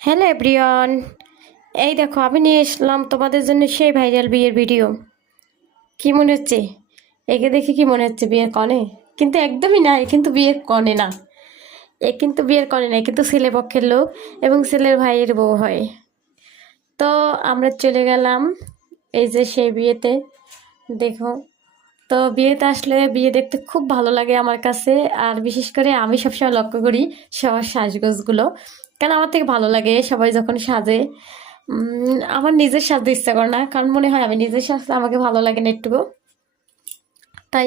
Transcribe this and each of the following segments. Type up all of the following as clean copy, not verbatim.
Hello everyone, এই দেখো আমি নিয়ে এসলাম তোমাদের জন্য সেই ভাইরাল বিয়ের ভিডিও। কি মনে হচ্ছে? একে দেখে কি মনে হচ্ছে বিয়ের কনে? কিন্তু একদমই না, এ কিন্তু বিয়ের কনে না। এ কিন্তু বিয়ের কনে না, এ কিন্তু ছেলে পক্ষের লোক এবং ছেলের ভাইয়ের বউ হয়। তো আমরা চলে গেলাম এই যে সেই বিয়েতে। দেখো, তো বিয়েতে আসলে বিয়ে দেখতে খুব ভালো লাগে আমার কাছে। আর বিশেষ করে আমি সবসময় লক্ষ্য করি সবার সাজগোজগুলো, কারণ আমার থেকে ভালো লাগে সবাই যখন সাজে। আমার নিজের সাজতে ইচ্ছা করে না, কারণ মনে হয় আমি নিজের সাজলে আমাকে ভালো লাগে না একটুকু। তাই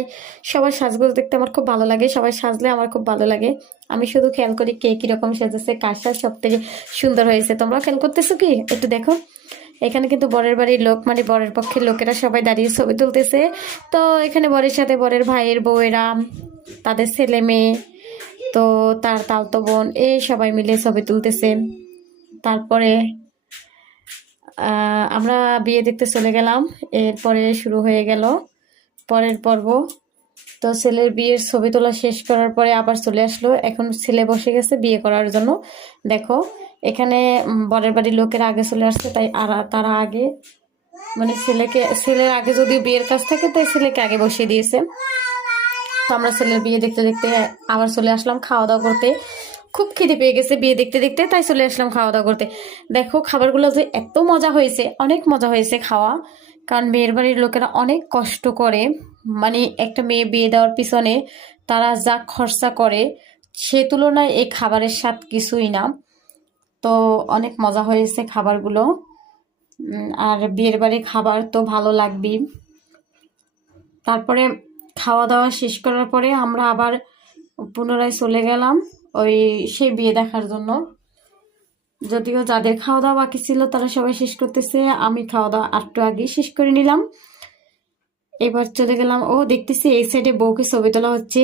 সবার সাজগোজ দেখতে আমার খুব ভালো লাগে, সবাই সাজলে আমার খুব ভালো লাগে। আমি শুধু খেয়াল করি কে কীরকম সেজেছে, কার সাজ সব থেকে সুন্দর হয়েছে। তোমরা খেয়াল করতেছো কি? একটু দেখো, এখানে কিন্তু বরের বাড়ির লোক মানে বরের পক্ষের লোকেরা সবাই দাঁড়িয়ে ছবি তুলতেছে। তো এখানে বরের সাথে বরের ভাইয়ের বউয়েরা, তাদের ছেলে মেয়ে, তো তার তালতো বোন, এই সবাই মিলে ছবি তুলতেছে। তারপরে আমরা বিয়ে দেখতে চলে গেলাম। এরপরে শুরু হয়ে গেল পরের পর্ব। তো ছেলের বিয়ের ছবি তোলা শেষ করার পরে আবার চলে আসলো, এখন ছেলে বসে গেছে বিয়ে করার জন্য। দেখো, এখানে বরের বাড়ির লোকেরা আগে চলে আসছে, তাই আর তারা আগে মানে ছেলের আগে যদি বিয়ের কাজ থাকে তাই ছেলেকে আগে বসিয়ে দিয়েছে। তো আমরা ছেলের বিয়ে দেখতে দেখতে আবার চলে আসলাম খাওয়া দাওয়া করতে। খুব খিদে পেয়ে গেছে বিয়ে দেখতে দেখতে, তাই চলে আসলাম খাওয়া দাওয়া করতে। দেখো খাবারগুলো যে এত মজা হয়েছে, অনেক মজা হয়েছে খাওয়া। কারণ মেয়ের বাড়ির লোকেরা অনেক কষ্ট করে, মানে একটা মেয়ে বিয়ে দেওয়ার পিছনে তারা যা খরচা করে সে তুলনায় এই খাবারের স্বাদ কিছুই না। তো অনেক মজা হয়েছে খাবারগুলো। আর বিয়ের বাড়ির খাবার তো ভালো লাগবেই। তারপরে খাওয়া দাওয়া শেষ করার পরে আমরা আবার পুনরায় চলে গেলাম ওই সেই বিয়ে দেখার জন্য। যদিও যাদের খাওয়া দাওয়া বাকি ছিল তারা সবাই শেষ করতেছে, আমি খাওয়া দাওয়া একটু আগেই শেষ করে নিলাম। এবার চলে গেলাম, ও দেখতেছি এই সাইডে বউকে ছবি তোলা হচ্ছে।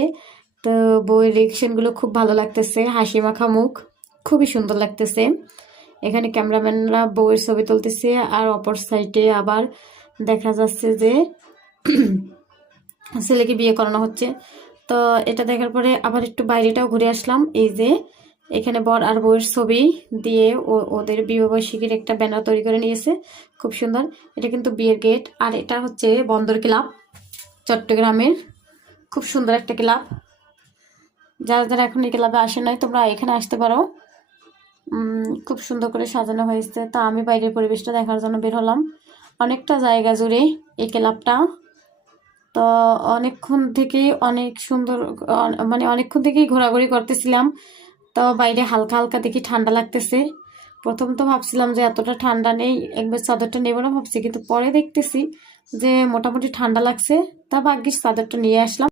তো বউয়ের রিয়েকশনগুলো খুব ভালো লাগতেছে, হাসি মাখা মুখ, খুবই সুন্দর লাগতেছে। এখানে ক্যামেরাম্যানরা বউয়ের ছবি তুলতেছে, আর অপর সাইডে আবার দেখা যাচ্ছে যে ছেলেকে বিয়ে করানো হচ্ছে। তো এটা দেখার পরে আবার একটু বাইরেটাও ঘুরে আসলাম। এই যে এখানে বর আর বউয়ের ছবি দিয়ে ওদের বিবাহবার্ষিকীর একটা ব্যানার তৈরি করে নিয়েছে, খুব সুন্দর। এটা কিন্তু বিয়ের গেট, আর এটা হচ্ছে বন্দর ক্লাব চট্টগ্রামের, খুব সুন্দর একটা ক্লাব। যারা যারা এখন এই ক্লাবে আসে নাই তোমরা এখানে আসতে পারো। খুব সুন্দর করে সাজানো হয়েছে। তা আমি বাইরের পরিবেশটা দেখার জন্য বের হলাম। অনেকটা জায়গা জুড়ে এই ক্লাবটা। তো অনেকক্ষণ থেকেই অনেক সুন্দর, মানে অনেকক্ষণ থেকেই ঘোরাঘুরি করতেছিলাম। তো বাইরে হালকা হালকা দেখি ঠান্ডা লাগতেছে। প্রথম তো ভাবছিলাম যে এতটা ঠান্ডা নেই, একবার চাদরটা নেবো না ভাবছি, কিন্তু পরে দেখতেছি যে মোটামুটি ঠান্ডা লাগছে। তা ভাগ্যিস চাদরটা নিয়ে আসলাম।